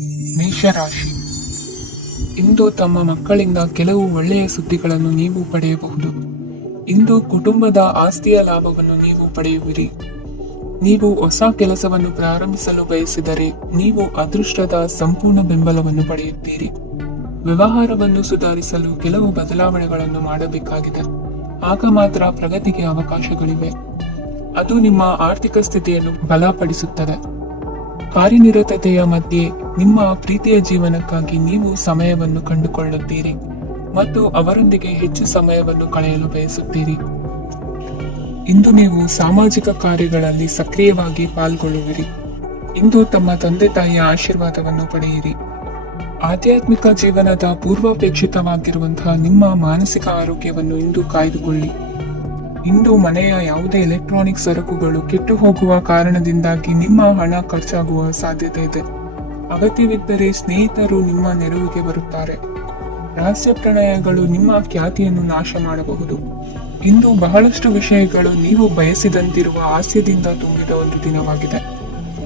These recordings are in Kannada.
ಮೇಷರಾಶಿ. ಇಂದು ತಮ್ಮ ಮಕ್ಕಳಿಂದ ಕೆಲವು ಒಳ್ಳೆಯ ಸುದ್ದಿಗಳನ್ನು ನೀವು ಪಡೆಯಬಹುದು. ಇಂದು ಕುಟುಂಬದ ಆಸ್ತಿಯ ಲಾಭವನ್ನು ನೀವು ಪಡೆಯುವಿರಿ. ನೀವು ಹೊಸ ಕೆಲಸವನ್ನು ಪ್ರಾರಂಭಿಸಲು ಬಯಸಿದರೆ ನೀವು ಅದೃಷ್ಟದ ಸಂಪೂರ್ಣ ಬೆಂಬಲವನ್ನು ಪಡೆಯುತ್ತೀರಿ. ವ್ಯವಹಾರವನ್ನು ಸುಧಾರಿಸಲು ಕೆಲವು ಬದಲಾವಣೆಗಳನ್ನು ಮಾಡಬೇಕಾಗಿದೆ. ಆಗ ಮಾತ್ರ ಪ್ರಗತಿಗೆ ಅವಕಾಶಗಳಿವೆ. ಅದು ನಿಮ್ಮ ಆರ್ಥಿಕ ಸ್ಥಿತಿಯನ್ನು ಬಲಪಡಿಸುತ್ತದೆ. ಕಾರ್ಯನಿರತತೆಯ ಮಧ್ಯೆ ನಿಮ್ಮ ಪ್ರೀತಿಯ ಜೀವನಕ್ಕಾಗಿ ನೀವು ಸಮಯವನ್ನು ಕಂಡುಕೊಳ್ಳುತ್ತೀರಿ ಮತ್ತು ಅವರೊಂದಿಗೆ ಹೆಚ್ಚು ಸಮಯವನ್ನು ಕಳೆಯಲು ಬಯಸುತ್ತೀರಿ. ಇಂದು ನೀವು ಸಾಮಾಜಿಕ ಕಾರ್ಯಗಳಲ್ಲಿ ಸಕ್ರಿಯವಾಗಿ ಪಾಲ್ಗೊಳ್ಳುವಿರಿ. ಇಂದು ತಮ್ಮ ತಂದೆ ತಾಯಿಯ ಆಶೀರ್ವಾದವನ್ನು ಪಡೆಯಿರಿ. ಆಧ್ಯಾತ್ಮಿಕ ಜೀವನದ ಪೂರ್ವಾಪೇಕ್ಷಿತವಾಗಿರುವಂತಹ ನಿಮ್ಮ ಮಾನಸಿಕ ಆರೋಗ್ಯವನ್ನು ಇಂದು ಕಾಯ್ದುಕೊಳ್ಳಿ. ಇಂದು ಮನೆಯ ಯಾವುದೇ ಎಲೆಕ್ಟ್ರಾನಿಕ್ ಸರಕುಗಳು ಕೆಟ್ಟು ಹೋಗುವ ಕಾರಣದಿಂದಾಗಿ ನಿಮ್ಮ ಹಣ ಖರ್ಚಾಗುವ ಸಾಧ್ಯತೆ ಇದೆ. ಅಗತ್ಯವಿದ್ದರೆ ಸ್ನೇಹಿತರು ನಿಮ್ಮ ನೆರವಿಗೆ ಬರುತ್ತಾರೆ. ರಹಸ್ಯ ಪ್ರಣಯಗಳು ನಿಮ್ಮ ಖ್ಯಾತಿಯನ್ನು ನಾಶ ಮಾಡಬಹುದು. ಇಂದು ಬಹಳಷ್ಟು ವಿಷಯಗಳು ನೀವು ಬಯಸಿದಂತಿರುವ ಹಾಸ್ಯದಿಂದ ತುಂಬಿದ ಒಂದು ದಿನವಾಗಿದೆ.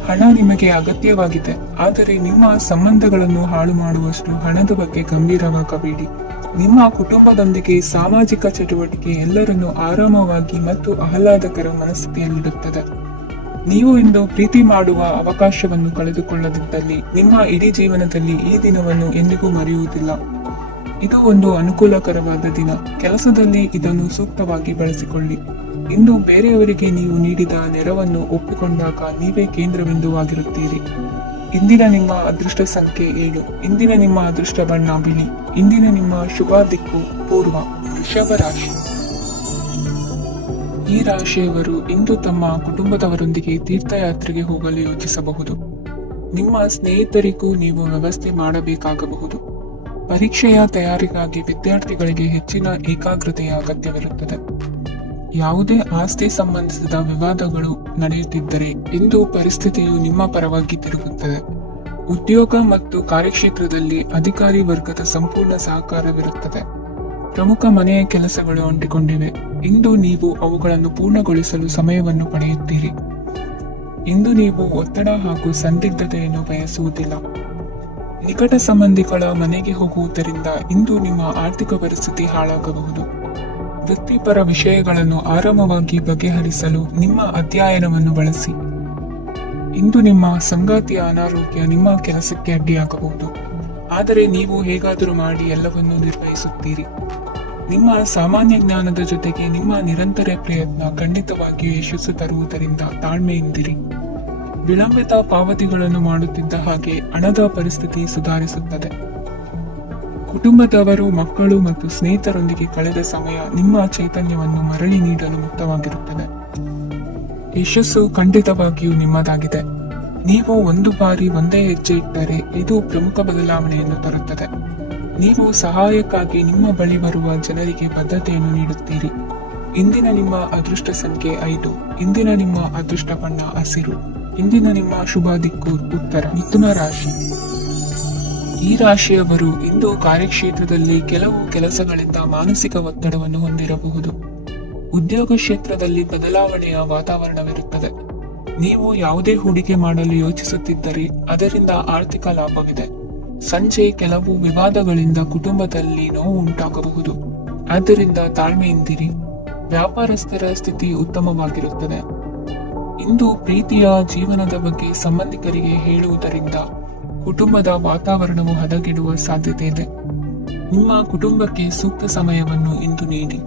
ಹಣ ನಿಮಗೆ ಅಗತ್ಯವಾಗಿದೆ, ಆದರೆ ನಿಮ್ಮ ಸಂಬಂಧಗಳನ್ನು ಹಾಳು ಮಾಡುವಷ್ಟು ಹಣದ ಬಗ್ಗೆ ಗಂಭೀರವಾಗಬೇಡಿ. ನಿಮ್ಮ ಕುಟುಂಬದೊಂದಿಗೆ ಸಾಮಾಜಿಕ ಚಟುವಟಿಕೆ ಎಲ್ಲರನ್ನೂ ಆರಾಮವಾಗಿ ಮತ್ತು ಆಹ್ಲಾದಕರ ಮನಸ್ಥಿತಿಯಲ್ಲಿಡುತ್ತದೆ. ನೀವು ಇಂದು ಪ್ರೀತಿ ಮಾಡುವ ಅವಕಾಶವನ್ನು ಕಳೆದುಕೊಳ್ಳದಿದ್ದಲ್ಲಿ ನಿಮ್ಮ ಇಡೀ ಜೀವನದಲ್ಲಿ ಈ ದಿನವನ್ನು ಎಂದಿಗೂ ಮರೆಯುವುದಿಲ್ಲ. ಇದು ಒಂದು ಅನುಕೂಲಕರವಾದ ದಿನ. ಕೆಲಸದಲ್ಲಿ ಇದನ್ನು ಸೂಕ್ತವಾಗಿ ಬಳಸಿಕೊಳ್ಳಿ. ಇಂದು ಬೇರೆಯವರಿಗೆ ನೀವು ನೀಡಿದ ನೆರವನ್ನು ಒಪ್ಪಿಕೊಂಡಾಗ ನೀವೇ ಕೇಂದ್ರಬಿಂದುವಾಗಿರುತ್ತೀರಿ. ಇಂದಿನ ನಿಮ್ಮ ಅದೃಷ್ಟ ಸಂಖ್ಯೆ 7. ಇಂದಿನ ನಿಮ್ಮ ಅದೃಷ್ಟ ಬಣ್ಣ ಬಿಳಿ. ಇಂದಿನ ನಿಮ್ಮ ಶುಭ ದಿಕ್ಕು ಪೂರ್ವ. ವೃಷಭ ರಾಶಿ. ಈ ರಾಶಿಯವರು ಇಂದು ತಮ್ಮ ಕುಟುಂಬದವರೊಂದಿಗೆ ತೀರ್ಥಯಾತ್ರೆಗೆ ಹೋಗಲು ಯೋಚಿಸಬಹುದು. ನಿಮ್ಮ ಸ್ನೇಹಿತರಿಗೂ ನೀವು ವ್ಯವಸ್ಥೆ ಮಾಡಬೇಕಾಗಬಹುದು. ಪರೀಕ್ಷೆಯ ತಯಾರಿಗಾಗಿ ವಿದ್ಯಾರ್ಥಿಗಳಿಗೆ ಹೆಚ್ಚಿನ ಏಕಾಗ್ರತೆಯ ಅಗತ್ಯವಿರುತ್ತದೆ. ಯಾವುದೇ ಆಸ್ತಿ ಸಂಬಂಧಿಸಿದ ವಿವಾದಗಳು ನಡೆಯುತ್ತಿದ್ದರೆ ಇಂದು ಪರಿಸ್ಥಿತಿಯು ನಿಮ್ಮ ಪರವಾಗಿ ತಿರುಗುತ್ತದೆ. ಉದ್ಯೋಗ ಮತ್ತು ಕಾರ್ಯಕ್ಷೇತ್ರದಲ್ಲಿ ಅಧಿಕಾರಿ ವರ್ಗದ ಸಂಪೂರ್ಣ ಸಹಕಾರವಿರುತ್ತದೆ. ಪ್ರಮುಖ ಮನೆಯ ಕೆಲಸಗಳು ಅಂಟಿಕೊಂಡಿವೆ. ಇಂದು ನೀವು ಅವುಗಳನ್ನು ಪೂರ್ಣಗೊಳಿಸಲು ಸಮಯವನ್ನು ಪಡೆಯುತ್ತೀರಿ. ಇಂದು ನೀವು ಒತ್ತಡ ಹಾಗೂ ಸಂದಿಗ್ಧತೆಯನ್ನು ಬಯಸುವುದಿಲ್ಲ. ನಿಕಟ ಸಂಬಂಧಿಗಳ ಮನೆಗೆ ಹೋಗುವುದರಿಂದ ಇಂದು ನಿಮ್ಮ ಆರ್ಥಿಕ ಪರಿಸ್ಥಿತಿ ಹಾಳಾಗಬಹುದು. ವೃತ್ತಿಪರ ವಿಷಯಗಳನ್ನು ಆರಾಮವಾಗಿ ಬಗೆಹರಿಸಲು ನಿಮ್ಮ ಅಧ್ಯಯನವನ್ನು ಬಳಸಿ. ಇಂದು ನಿಮ್ಮ ಸಂಗಾತಿಯ ಅನಾರೋಗ್ಯ ನಿಮ್ಮ ಕೆಲಸಕ್ಕೆ ಅಡ್ಡಿಯಾಗಬಹುದು, ಆದರೆ ನೀವು ಹೇಗಾದರೂ ಮಾಡಿ ಎಲ್ಲವನ್ನೂ ನಿರ್ವಹಿಸುತ್ತೀರಿ. ನಿಮ್ಮ ಸಾಮಾನ್ಯ ಜ್ಞಾನದ ಜೊತೆಗೆ ನಿಮ್ಮ ನಿರಂತರ ಪ್ರಯತ್ನ ಖಂಡಿತವಾಗಿಯೂ ಯಶಸ್ಸು ತರುವುದರಿಂದ ತಾಳ್ಮೆಯಿಂದಿರಿ. ವಿಳಂಬಿತ ಪಾವತಿಗಳನ್ನು ಮಾಡುತ್ತಿದ್ದ ಹಾಗೆ ಹಣದ ಪರಿಸ್ಥಿತಿ ಸುಧಾರಿಸುತ್ತದೆ. ಕುಟುಂಬದವರು, ಮಕ್ಕಳು ಮತ್ತು ಸ್ನೇಹಿತರೊಂದಿಗೆ ಕಳೆದ ಸಮಯ ನಿಮ್ಮ ಚೈತನ್ಯವನ್ನು ಮರಳಿ ನೀಡಲು ಮುಕ್ತವಾಗಿರುತ್ತದೆ. ಯಶಸ್ಸು ಖಂಡಿತವಾಗಿಯೂ ನಿಮ್ಮದಾಗಿದೆ. ನೀವು ಒಂದು ಬಾರಿ ಒಂದೇ ಹೆಜ್ಜೆ ಇಟ್ಟರೆ ಇದು ಪ್ರಮುಖ ಬದಲಾವಣೆಯನ್ನು ತರುತ್ತದೆ. ನೀವು ಸಹಾಯಕ್ಕಾಗಿ ನಿಮ್ಮ ಬಳಿ ಬರುವ ಜನರಿಗೆ ಬದ್ಧತೆಯನ್ನು ನೀಡುತ್ತೀರಿ. ಇಂದಿನ ನಿಮ್ಮ ಅದೃಷ್ಟ ಸಂಖ್ಯೆ 5. ಇಂದಿನ ನಿಮ್ಮ ಅದೃಷ್ಟ ಬಣ್ಣ ಹಸಿರು. ಇಂದಿನ ನಿಮ್ಮ ಶುಭ ದಿಕ್ಕು ಉತ್ತರ. ಮಿಥುನ ರಾಶಿ. ಈ ರಾಶಿಯವರು ಇಂದು ಕಾರ್ಯಕ್ಷೇತ್ರದಲ್ಲಿ ಕೆಲವು ಕೆಲಸಗಳಿಂದ ಮಾನಸಿಕ ಒತ್ತಡವನ್ನು ಹೊಂದಿರಬಹುದು. ಉದ್ಯೋಗ ಕ್ಷೇತ್ರದಲ್ಲಿ ಬದಲಾವಣೆಯ ವಾತಾವರಣವಿರುತ್ತದೆ. ನೀವು ಯಾವುದೇ ಹೂಡಿಕೆ ಮಾಡಲು ಯೋಚಿಸುತ್ತಿದ್ದರೆ ಅದರಿಂದ ಆರ್ಥಿಕ ಲಾಭವಿದೆ. ಸಂಜೆ ಕೆಲವು ವಿವಾದಗಳಿಂದ ಕುಟುಂಬದಲ್ಲಿ ನೋವು ಉಂಟಾಗಬಹುದು, ಆದ್ದರಿಂದ ತಾಳ್ಮೆಯಿಂದಿರಿ. ವ್ಯಾಪಾರಸ್ಥರ ಸ್ಥಿತಿ ಉತ್ತಮವಾಗಿರುತ್ತದೆ. ಇಂದು ಪ್ರೀತಿಯ ಜೀವನದ ಬಗ್ಗೆ ಸಂಬಂಧಿಕರಿಗೆ ಹೇಳುವುದರಿಂದ ಕುಟುಂಬದ ವಾತಾವರಣವು ಹದಗೆಡುವ ಸಾಧ್ಯತೆ ಇದೆ. ನಿಮ್ಮ ಕುಟುಂಬಕ್ಕೆ ಸೂಕ್ತ ಸಮಯವನ್ನು ಇಂದು ನೀಡಿ.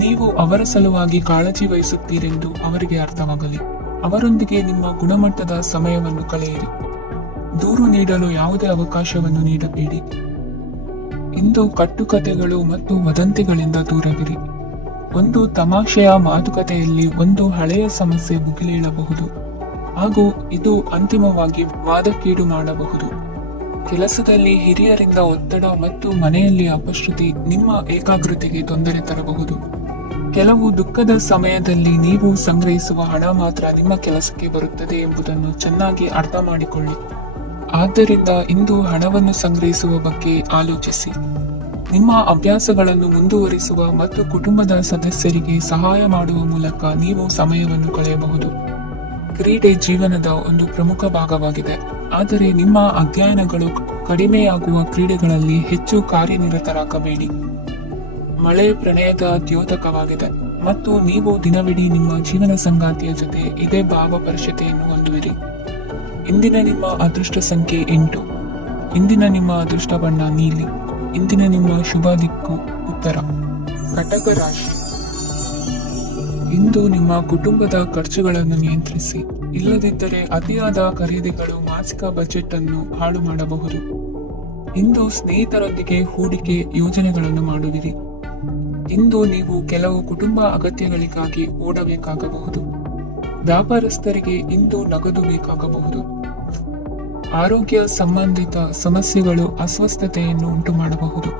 ನೀವು ಅವರ ಸಲುವಾಗಿ ಕಾಳಜಿ ವಹಿಸುತ್ತೀರೆಂದು ಅವರಿಗೆ ಅರ್ಥವಾಗಲಿ. ಅವರೊಂದಿಗೆ ನಿಮ್ಮ ಗುಣಮಟ್ಟದ ಸಮಯವನ್ನು ಕಳೆಯಿರಿ. ದೂರು ನೀಡಲು ಯಾವುದೇ ಅವಕಾಶವನ್ನು ನೀಡಬೇಡಿ. ಇಂದು ಕಟ್ಟುಕತೆಗಳು ಮತ್ತು ವದಂತಿಗಳಿಂದ ದೂರವಿರಿ. ಒಂದು ತಮಾಷೆಯ ಮಾತುಕತೆಯಲ್ಲಿ ಒಂದು ಹಳೆಯ ಸಮಸ್ಯೆ ಭುಗಿಲೇಳಬಹುದು ಹಾಗೂ ಇದು ಅಂತಿಮವಾಗಿ ವಾದಕ್ಕೀಡು ಮಾಡಬಹುದು. ಕೆಲಸದಲ್ಲಿ ಹಿರಿಯರಿಂದ ಒತ್ತಡ ಮತ್ತು ಮನೆಯಲ್ಲಿ ಅಪಶ್ರುತಿ ನಿಮ್ಮ ಏಕಾಗ್ರತೆಗೆ ತೊಂದರೆ ತರಬಹುದು. ಕೆಲವು ದುಃಖದ ಸಮಯದಲ್ಲಿ ನೀವು ಸಂಗ್ರಹಿಸುವ ಹಣ ಮಾತ್ರ ನಿಮ್ಮ ಕೆಲಸಕ್ಕೆ ಬರುತ್ತದೆ ಎಂಬುದನ್ನು ಚೆನ್ನಾಗಿ ಅರ್ಥ ಮಾಡಿಕೊಳ್ಳಿ. ಆದ್ದರಿಂದ ಇಂದು ಹಣವನ್ನು ಸಂಗ್ರಹಿಸುವ ಬಗ್ಗೆ ಆಲೋಚಿಸಿ. ನಿಮ್ಮ ಅಭ್ಯಾಸಗಳನ್ನು ಮುಂದುವರಿಸುವ ಮತ್ತು ಕುಟುಂಬದ ಸದಸ್ಯರಿಗೆ ಸಹಾಯ ಮಾಡುವ ಮೂಲಕ ನೀವು ಸಮಯವನ್ನು ಕಳೆಯಬಹುದು. ಕ್ರೀಡೆ ಜೀವನದ ಒಂದು ಪ್ರಮುಖ ಭಾಗವಾಗಿದೆ, ಆದರೆ ನಿಮ್ಮ ಅಧ್ಯಯನಗಳು ಕಡಿಮೆಯಾಗುವ ಕ್ರೀಡೆಗಳಲ್ಲಿ ಹೆಚ್ಚು ಕಾರ್ಯನಿರತರಾಗಬೇಡಿ. ಮಳೆ ಪ್ರಣಯದ ದ್ಯೋತಕವಾಗಿದೆ ಮತ್ತು ನೀವು ದಿನವಿಡೀ ನಿಮ್ಮ ಜೀವನ ಸಂಗಾತಿಯ ಜೊತೆ ಇದೇ ಭಾವಪರಿಷತೆಯನ್ನು ಹೊಂದುವಿರಿ. ಇಂದಿನ ನಿಮ್ಮ ಅದೃಷ್ಟ ಸಂಖ್ಯೆ 8. ಇಂದಿನ ನಿಮ್ಮ ಅದೃಷ್ಟ ಬಣ್ಣ ನೀಲಿ. ಇಂದಿನ ನಿಮ್ಮ ಶುಭ ದಿಕ್ಕು ಉತ್ತರ. ಕಟಕ ರಾಶಿ. ಇಂದು ನಿಮ್ಮ ಕುಟುಂಬದ ಖರ್ಚುಗಳನ್ನು ನಿಯಂತ್ರಿಸಿ, ಇಲ್ಲದಿದ್ದರೆ ಅತಿಯಾದ ಖರೀದಿಗಳು ಮಾಸಿಕ ಬಜೆಟ್ ಅನ್ನು ಹಾಳು ಮಾಡಬಹುದು. ಇಂದು ಸ್ನೇಹಿತರೊಂದಿಗೆ ಹೂಡಿಕೆ ಯೋಜನೆಗಳನ್ನು ಮಾಡುವಿರಿ. ಇಂದು ನೀವು ಕೆಲವು ಕುಟುಂಬ ಅಗತ್ಯಗಳಿಗಾಗಿ ಓಡಬೇಕಾಗಬಹುದು. ವ್ಯಾಪಾರಸ್ಥರಿಗೆ ಇಂದು ನಗದು ಬೇಕಾಗಬಹುದು. ಆರೋಗ್ಯ ಸಂಬಂಧಿತ ಸಮಸ್ಯೆಗಳು ಅಸ್ವಸ್ಥತೆಯನ್ನು ಉಂಟು ಮಾಡಬಹುದು.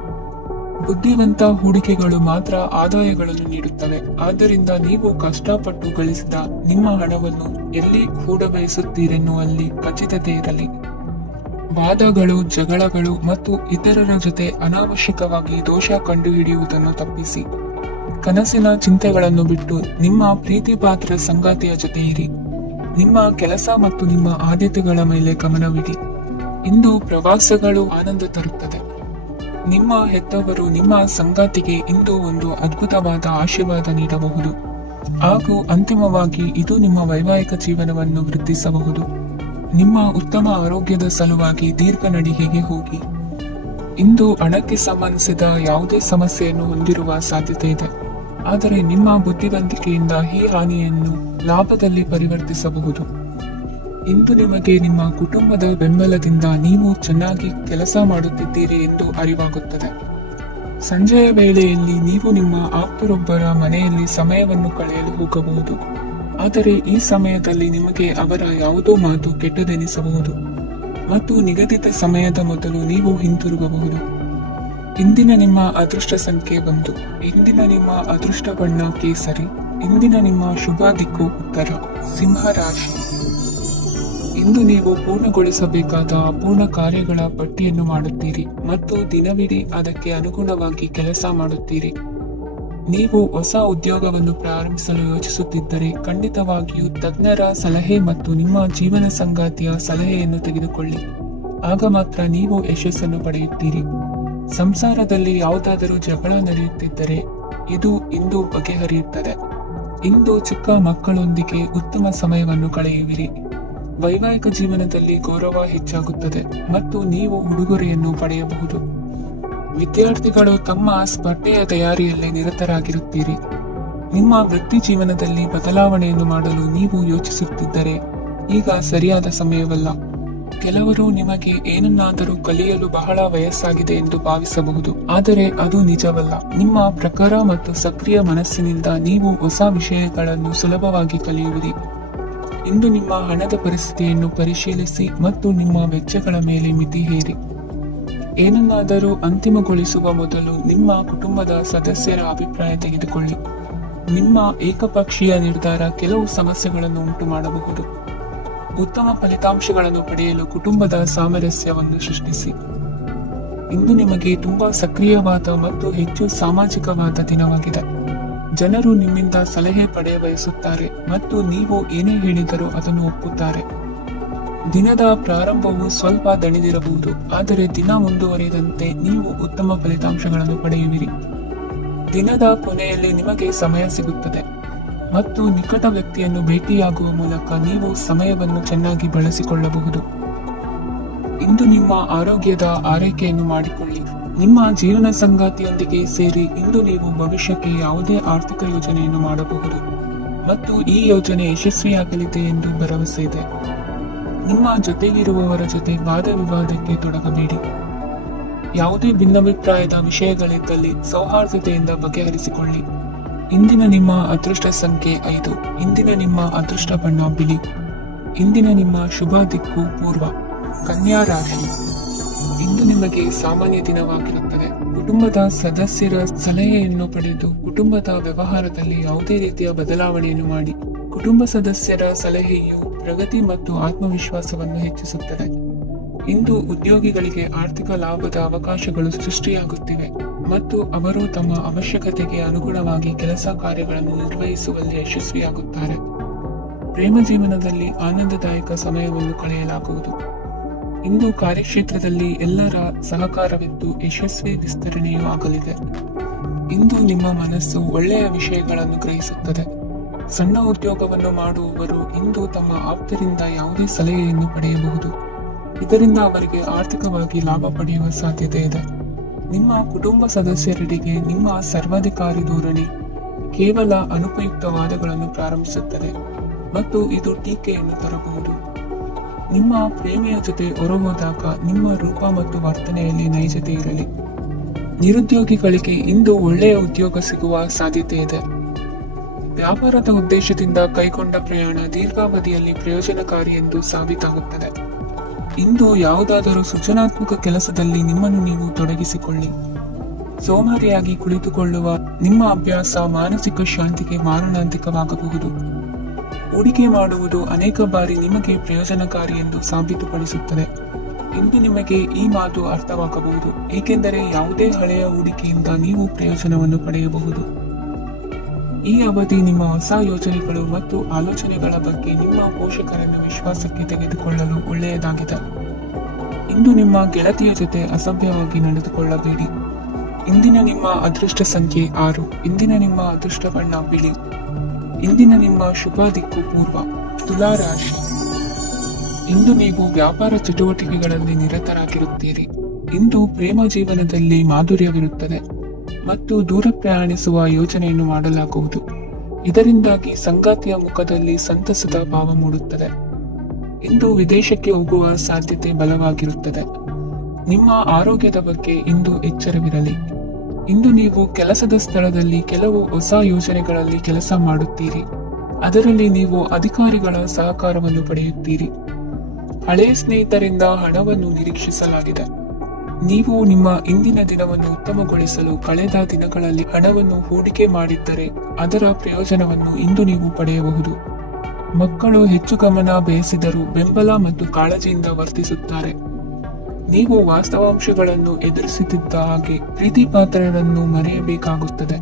ಬುದ್ಧಿವಂತ ಹೂಡಿಕೆಗಳು ಮಾತ್ರ ಆದಾಯಗಳನ್ನು ನೀಡುತ್ತವೆ. ಆದ್ದರಿಂದ ನೀವು ಕಷ್ಟಪಟ್ಟು ಗಳಿಸಿದ ನಿಮ್ಮ ಹಣವನ್ನು ಎಲ್ಲಿ ಹೂಡಬಯಸುತ್ತೀರೆನ್ನುವಲ್ಲಿ ಖಚಿತತೆ ಇರಲಿ. ವಾದಗಳು, ಜಗಳಗಳು ಮತ್ತು ಇತರರ ಜೊತೆ ಅನಾವಶ್ಯಕವಾಗಿ ದೋಷ ಕಂಡುಹಿಡಿಯುವುದನ್ನು ತಪ್ಪಿಸಿ. ಕನಸಿನ ಚಿಂತೆಗಳನ್ನು ಬಿಟ್ಟು ನಿಮ್ಮ ಪ್ರೀತಿಪಾತ್ರ ಸಂಗಾತಿಯ ಜೊತೆ ಇರಿ. ನಿಮ್ಮ ಕೆಲಸ ಮತ್ತು ನಿಮ್ಮ ಆದ್ಯತೆಗಳ ಮೇಲೆ ಗಮನವಿಡಿ. ಇಂದು ಪ್ರವಾಸಗಳು ಆನಂದ ತರುತ್ತದೆ. ನಿಮ್ಮ ಹೆತ್ತವರು ನಿಮ್ಮ ಸಂಗಾತಿಗೆ ಇಂದು ಒಂದು ಅದ್ಭುತವಾದ ಆಶೀರ್ವಾದ ನೀಡಬಹುದು ಹಾಗೂ ಅಂತಿಮವಾಗಿ ಇದು ನಿಮ್ಮ ವೈವಾಹಿಕ ಜೀವನವನ್ನು ವೃದ್ಧಿಸಬಹುದು. ನಿಮ್ಮ ಉತ್ತಮ ಆರೋಗ್ಯದ ಸಲುವಾಗಿ ದೀರ್ಘ ನಡಿಗೆಗೆ ಹೋಗಿ. ಇಂದು ಹಣಕ್ಕೆ ಸಂಬಂಧಿಸಿದ ಯಾವುದೇ ಸಮಸ್ಯೆಯನ್ನು ಹೊಂದಿರುವ ಸಾಧ್ಯತೆ ಇದೆ, ಆದರೆ ನಿಮ್ಮ ಬುದ್ಧಿವಂತಿಕೆಯಿಂದ ಈ ಹಾನಿಯನ್ನು ಲಾಭದಲ್ಲಿ ಪರಿವರ್ತಿಸಬಹುದು. ಇಂದು ನಿಮಗೆ ನಿಮ್ಮ ಕುಟುಂಬದ ಬೆಂಬಲದಿಂದ ನೀವು ಚೆನ್ನಾಗಿ ಕೆಲಸ ಮಾಡುತ್ತಿದ್ದೀರಿ ಎಂದು ಅರಿವಾಗುತ್ತದೆ. ಸಂಜೆಯ ವೇಳೆಯಲ್ಲಿ ನೀವು ನಿಮ್ಮ ಆಪ್ತರೊಬ್ಬರ ಮನೆಯಲ್ಲಿ ಸಮಯವನ್ನು ಕಳೆಯಲು ಹೋಗಬಹುದು, ಆದರೆ ಈ ಸಮಯದಲ್ಲಿ ನಿಮಗೆ ಅವರ ಯಾವುದೋ ಮಾತು ಕೆಟ್ಟದೆನಿಸಬಹುದು ಮತ್ತು ನಿಗದಿತ ಸಮಯದ ಮೊದಲು ನೀವು ಹಿಂತಿರುಗಬಹುದು. ಇಂದಿನ ನಿಮ್ಮ ಅದೃಷ್ಟ ಸಂಖ್ಯೆ 1. ಇಂದಿನ ನಿಮ್ಮ ಅದೃಷ್ಟ ಬಣ್ಣ ಕೇಸರಿ. ಇಂದಿನ ನಿಮ್ಮ ಶುಭ ದಿಕ್ಕು ಉತ್ತರ. ಸಿಂಹ ರಾಶಿ. ಇಂದು ನೀವು ಪೂರ್ಣಗೊಳಿಸಬೇಕಾದ ಅಪೂರ್ಣ ಕಾರ್ಯಗಳ ಪಟ್ಟಿಯನ್ನು ಮಾಡುತ್ತೀರಿ ಮತ್ತು ದಿನವಿಡೀ ಅದಕ್ಕೆ ಅನುಗುಣವಾಗಿ ಕೆಲಸ ಮಾಡುತ್ತೀರಿ. ನೀವು ಹೊಸ ಉದ್ಯೋಗವನ್ನು ಪ್ರಾರಂಭಿಸಲು ಯೋಚಿಸುತ್ತಿದ್ದರೆ ಖಂಡಿತವಾಗಿಯೂ ತಜ್ಞರ ಸಲಹೆ ಮತ್ತು ನಿಮ್ಮ ಜೀವನ ಸಂಗಾತಿಯ ಸಲಹೆಯನ್ನು ತೆಗೆದುಕೊಳ್ಳಿ. ಆಗ ಮಾತ್ರ ನೀವು ಯಶಸ್ಸನ್ನು ಪಡೆಯುತ್ತೀರಿ. ಸಂಸಾರದಲ್ಲಿ ಯಾವುದಾದರೂ ಜಗಳ ನಡೆಯುತ್ತಿದ್ದರೆ ಇದು ಇಂದು ಬಗೆಹರಿಯುತ್ತದೆ. ಇಂದು ಚಿಕ್ಕ ಮಕ್ಕಳೊಂದಿಗೆ ಉತ್ತಮ ಸಮಯವನ್ನು ಕಳೆಯುವಿರಿ. ವೈವಾಹಿಕ ಜೀವನದಲ್ಲಿ ಗೌರವ ಹೆಚ್ಚಾಗುತ್ತದೆ ಮತ್ತು ನೀವು ಉಡುಗೊರೆಯನ್ನು ಪಡೆಯಬಹುದು. ವಿದ್ಯಾರ್ಥಿಗಳು ತಮ್ಮ ಸ್ಪರ್ಧೆಯ ತಯಾರಿಯಲ್ಲಿ ನಿರತರಾಗಿರುತ್ತೀರಿ. ನಿಮ್ಮ ವೃತ್ತಿ ಜೀವನದಲ್ಲಿ ಬದಲಾವಣೆಯನ್ನು ಮಾಡಲು ನೀವು ಯೋಚಿಸುತ್ತಿದ್ದರೆ ಈಗ ಸರಿಯಾದ ಸಮಯವಲ್ಲ. ಕೆಲವರು ನಿಮಗೆ ಏನನ್ನಾದರೂ ಕಲಿಯಲು ಬಹಳ ವಯಸ್ಸಾಗಿದೆ ಎಂದು ಭಾವಿಸಬಹುದು, ಆದರೆ ಅದು ನಿಜವಲ್ಲ. ನಿಮ್ಮ ಪ್ರಖರ ಮತ್ತು ಸಕ್ರಿಯ ಮನಸ್ಸಿನಿಂದ ನೀವು ಹೊಸ ವಿಷಯಗಳನ್ನು ಸುಲಭವಾಗಿ ಕಲಿಯುವಿರಿ. ಇಂದು ನಿಮ್ಮ ಹಣದ ಪರಿಸ್ಥಿತಿಯನ್ನು ಪರಿಶೀಲಿಸಿ ಮತ್ತು ನಿಮ್ಮ ವೆಚ್ಚಗಳ ಮೇಲೆ ಮಿತಿ ಹೇರಿ. ಏನನ್ನಾದರೂ ಅಂತಿಮಗೊಳಿಸುವ ಮೊದಲು ನಿಮ್ಮ ಕುಟುಂಬದ ಸದಸ್ಯರ ಅಭಿಪ್ರಾಯ ತೆಗೆದುಕೊಳ್ಳಿ. ನಿಮ್ಮ ಏಕಪಕ್ಷೀಯ ನಿರ್ಧಾರ ಕೆಲವು ಸಮಸ್ಯೆಗಳನ್ನು ಉಂಟು ಮಾಡಬಹುದು. ಉತ್ತಮ ಫಲಿತಾಂಶಗಳನ್ನು ಪಡೆಯಲು ಕುಟುಂಬದ ಸಾಮರಸ್ಯವನ್ನು ಸೃಷ್ಟಿಸಿ. ಇಂದು ನಿಮಗೆ ತುಂಬಾ ಸಕ್ರಿಯವಾದ ಮತ್ತು ಹೆಚ್ಚು ಸಾಮಾಜಿಕವಾದ ದಿನವಾಗಿದೆ. ಜನರು ನಿಮ್ಮಿಂದ ಸಲಹೆ ಪಡೆಯ ಬಯಸುತ್ತಾರೆ ಮತ್ತು ನೀವು ಏನೇ ಹೇಳಿದರೂ ಅದನ್ನು ಒಪ್ಪುತ್ತಾರೆ. ದಿನದ ಪ್ರಾರಂಭವು ಸ್ವಲ್ಪ ದಣಿದಿರಬಹುದು, ಆದರೆ ದಿನ ಮುಂದುವರಿದಂತೆ ನೀವು ಉತ್ತಮ ಫಲಿತಾಂಶಗಳನ್ನು ಪಡೆಯುವಿರಿ. ದಿನದ ಕೊನೆಯಲ್ಲಿ ನಿಮಗೆ ಸಮಯ ಸಿಗುತ್ತದೆ ಮತ್ತು ನಿಕಟ ವ್ಯಕ್ತಿಯನ್ನು ಭೇಟಿಯಾಗುವ ಮೂಲಕ ನೀವು ಸಮಯವನ್ನು ಚೆನ್ನಾಗಿ ಬಳಸಿಕೊಳ್ಳಬಹುದು. ಇಂದು ನಿಮ್ಮ ಆರೋಗ್ಯದ ಆರೈಕೆಯನ್ನು ಮಾಡಿಕೊಳ್ಳಿ. ನಿಮ್ಮ ಜೀವನ ಸಂಗಾತಿಯೊಂದಿಗೆ ಸೇರಿ ಇಂದು ನೀವು ಭವಿಷ್ಯಕ್ಕೆ ಯಾವುದೇ ಆರ್ಥಿಕ ಯೋಜನೆಯನ್ನು ಮಾಡಬಹುದು ಮತ್ತು ಈ ಯೋಜನೆ ಯಶಸ್ವಿಯಾಗಲಿದೆ ಎಂದು ಭರವಸೆ ಇದೆ. ನಿಮ್ಮ ಜೊತೆಗಿರುವವರ ಜೊತೆ ವಾದ ವಿವಾದಕ್ಕೆ ತೊಡಗಬೇಡಿ. ಯಾವುದೇ ಭಿನ್ನಾಭಿಪ್ರಾಯದ ವಿಷಯಗಳಿದ್ದಲ್ಲಿ ಸೌಹಾರ್ದತೆಯಿಂದ ಬಗೆಹರಿಸಿಕೊಳ್ಳಿ. ಇಂದಿನ ನಿಮ್ಮ ಅದೃಷ್ಟ ಸಂಖ್ಯೆ 5. ಇಂದಿನ ನಿಮ್ಮ ಅದೃಷ್ಟ ಬಣ್ಣ ಬಿಳಿ. ಇಂದಿನ ನಿಮ್ಮ ಶುಭ ದಿಕ್ಕು ಪೂರ್ವ. ಕನ್ಯಾ ರಾಶಿ. ಇಂದು ನಿಮಗೆ ಸಾಮಾನ್ಯ ದಿನವಾಗಿರುತ್ತದೆ. ಕುಟುಂಬದ ಸದಸ್ಯರ ಸಲಹೆಯನ್ನು ಪಡೆದು ಕುಟುಂಬದ ವ್ಯವಹಾರದಲ್ಲಿ ಯಾವುದೇ ರೀತಿಯ ಬದಲಾವಣೆಯನ್ನು ಮಾಡಿ. ಕುಟುಂಬ ಸದಸ್ಯರ ಸಲಹೆಯು ಪ್ರಗತಿ ಮತ್ತು ಆತ್ಮವಿಶ್ವಾಸವನ್ನು ಹೆಚ್ಚಿಸುತ್ತದೆ. ಇಂದು ಉದ್ಯೋಗಿಗಳಿಗೆ ಆರ್ಥಿಕ ಲಾಭದ ಅವಕಾಶಗಳು ಸೃಷ್ಟಿಯಾಗುತ್ತಿವೆ ಮತ್ತು ಅವರು ತಮ್ಮ ಅವಶ್ಯಕತೆಗೆ ಅನುಗುಣವಾಗಿ ಕೆಲಸ ಕಾರ್ಯಗಳನ್ನು ನಿರ್ವಹಿಸುವಲ್ಲಿ ಯಶಸ್ವಿಯಾಗುತ್ತಾರೆ. ಪ್ರೇಮ ಜೀವನದಲ್ಲಿ ಆನಂದದಾಯಕ ಸಮಯವನ್ನು ಕಳೆಯಲಾಗುವುದು. ಇಂದು ಕಾರ್ಯಕ್ಷೇತ್ರದಲ್ಲಿ ಎಲ್ಲರ ಸಹಕಾರವಿದ್ದು ಯಶಸ್ವಿ ವಿಸ್ತರಣೆಯೂ ಆಗಲಿದೆ. ಇಂದು ನಿಮ್ಮ ಮನಸ್ಸು ಒಳ್ಳೆಯ ವಿಷಯಗಳನ್ನು ಗ್ರಹಿಸುತ್ತದೆ. ಸಣ್ಣ ಉದ್ಯೋಗವನ್ನು ಮಾಡುವವರು ಇಂದು ತಮ್ಮ ಆಪ್ತರಿಂದ ಯಾವುದೇ ಸಲಹೆಯನ್ನು ಪಡೆಯಬಹುದು. ಇದರಿಂದ ಅವರಿಗೆ ಆರ್ಥಿಕವಾಗಿ ಲಾಭ ಪಡೆಯುವ ಸಾಧ್ಯತೆ ಇದೆ. ನಿಮ್ಮ ಕುಟುಂಬ ಸದಸ್ಯರೆಡೆಗೆ ನಿಮ್ಮ ಸರ್ವಾಧಿಕಾರಿ ಧೋರಣೆ ಕೇವಲ ಅನುಪಯುಕ್ತ ವಾದಗಳನ್ನು ಪ್ರಾರಂಭಿಸುತ್ತದೆ ಮತ್ತು ಇದು ಟೀಕೆಯನ್ನು ತರಬಹುದು. ನಿಮ್ಮ ಪ್ರೇಮಿಯ ಜೊತೆ ಹೊರಹೋದಾಗ ನಿಮ್ಮ ರೂಪ ಮತ್ತು ವರ್ತನೆಯಲ್ಲಿ ನೈಜತೆ ಇರಲಿ. ನಿರುದ್ಯೋಗಿಗಳಿಗೆ ಇಂದು ಒಳ್ಳೆಯ ಉದ್ಯೋಗ ಸಿಗುವ ಸಾಧ್ಯತೆ ಇದೆ. ವ್ಯಾಪಾರದ ಉದ್ದೇಶದಿಂದ ಕೈಗೊಂಡ ಪ್ರಯಾಣ ದೀರ್ಘಾವಧಿಯಲ್ಲಿ ಪ್ರಯೋಜನಕಾರಿ ಎಂದು ಸಾಬೀತಾಗುತ್ತದೆ. ಇಂದು ಯಾವುದಾದರೂ ಸೃಜನಾತ್ಮಕ ಕೆಲಸದಲ್ಲಿ ನಿಮ್ಮನ್ನು ನೀವು ತೊಡಗಿಸಿಕೊಳ್ಳಿ. ಸೋಮಾರಿಯಾಗಿ ಕುಳಿತುಕೊಳ್ಳುವ ನಿಮ್ಮ ಅಭ್ಯಾಸ ಮಾನಸಿಕ ಶಾಂತಿಗೆ ಮಾರಣಾಂತಿಕವಾಗಬಹುದು. ಹೂಡಿಕೆ ಮಾಡುವುದು ಅನೇಕ ಬಾರಿ ನಿಮಗೆ ಪ್ರಯೋಜನಕಾರಿ ಎಂದು ಸಾಬೀತುಪಡಿಸುತ್ತದೆ. ಇಂದು ನಿಮಗೆ ಈ ಮಾತು ಅರ್ಥವಾಗಬಹುದು, ಏಕೆಂದರೆ ಯಾವುದೇ ಹಳೆಯ ಹೂಡಿಕೆಯಿಂದ ನೀವು ಪ್ರಯೋಜನವನ್ನು ಪಡೆಯಬಹುದು. ಈ ಅವಧಿ ನಿಮ್ಮ ಹೊಸ ಯೋಜನೆಗಳು ಮತ್ತು ಆಲೋಚನೆಗಳ ಬಗ್ಗೆ ನಿಮ್ಮ ಪೋಷಕರನ್ನು ವಿಶ್ವಾಸಕ್ಕೆ ತೆಗೆದುಕೊಳ್ಳಲು ಒಳ್ಳೆಯದಾಗಿದೆ. ಇಂದು ನಿಮ್ಮ ಗೆಳತಿಯ ಜೊತೆ ಅಸಭ್ಯವಾಗಿ ನಡೆದುಕೊಳ್ಳಬೇಡಿ. ಇಂದಿನ ನಿಮ್ಮ ಅದೃಷ್ಟ ಸಂಖ್ಯೆ 6. ಇಂದಿನ ನಿಮ್ಮ ಅದೃಷ್ಟ ಬಣ್ಣ ಬಿಳಿ. ಇಂದಿನ ನಿಮ್ಮ ಶುಭ ದಿಕ್ಕು ಪೂರ್ವ. ತುಲಾ ರಾಶಿ. ಇಂದು ನೀವು ವ್ಯಾಪಾರ ಚಟುವಟಿಕೆಗಳಲ್ಲಿ ನಿರತರಾಗಿರುತ್ತೀರಿ. ಇಂದು ಪ್ರೇಮ ಜೀವನದಲ್ಲಿ ಮಾಧುರ್ಯವಿರುತ್ತದೆ ಮತ್ತು ದೂರ ಪ್ರಯಾಣಿಸುವ ಯೋಜನೆಯನ್ನು ಮಾಡಲಾಗುವುದು. ಇದರಿಂದಾಗಿ ಸಂಗಾತಿಯ ಮುಖದಲ್ಲಿ ಸಂತಸದ ಭಾವ ಮೂಡುತ್ತದೆ. ಇಂದು ವಿದೇಶಕ್ಕೆ ಹೋಗುವ ಸಾಧ್ಯತೆ ಬಲವಾಗಿರುತ್ತದೆ. ನಿಮ್ಮ ಆರೋಗ್ಯದ ಬಗ್ಗೆ ಇಂದು ಎಚ್ಚರವಿರಲಿ. ಇಂದು ನೀವು ಕೆಲಸದ ಸ್ಥಳದಲ್ಲಿ ಕೆಲವು ಹೊಸ ಯೋಜನೆಗಳಲ್ಲಿ ಕೆಲಸ ಮಾಡುತ್ತೀರಿ. ಅದರಲ್ಲಿ ನೀವು ಅಧಿಕಾರಿಗಳ ಸಹಕಾರವನ್ನು ಪಡೆಯುತ್ತೀರಿ. ಹಳೆಯ ಸ್ನೇಹಿತರಿಂದ ಹಣವನ್ನು ನಿರೀಕ್ಷಿಸಲಾಗಿದೆ. ನೀವು ನಿಮ್ಮ ಇಂದಿನ ದಿನವನ್ನು ಉತ್ತಮಗೊಳಿಸಲು ಕಳೆದ ದಿನಗಳಲ್ಲಿ ಹಣವನ್ನು ಹೂಡಿಕೆ ಮಾಡಿದ್ದರೆ ಅದರ ಪ್ರಯೋಜನವನ್ನು ಇಂದು ನೀವು ಪಡೆಯಬಹುದು. ಮಕ್ಕಳು ಹೆಚ್ಚು ಗಮನ ಬಯಸಿದರೂ ಬೆಂಬಲ ಮತ್ತು ಕಾಳಜಿಯಿಂದ ವರ್ತಿಸುತ್ತಾರೆ. ನೀವು ವಾಸ್ತವಾಂಶಗಳನ್ನು ಎದುರಿಸುತ್ತಿದ್ದ ಹಾಗೆ ಪ್ರೀತಿ ಪಾತ್ರರನ್ನು ಮರೆಯಬೇಕಾಗುತ್ತದೆ.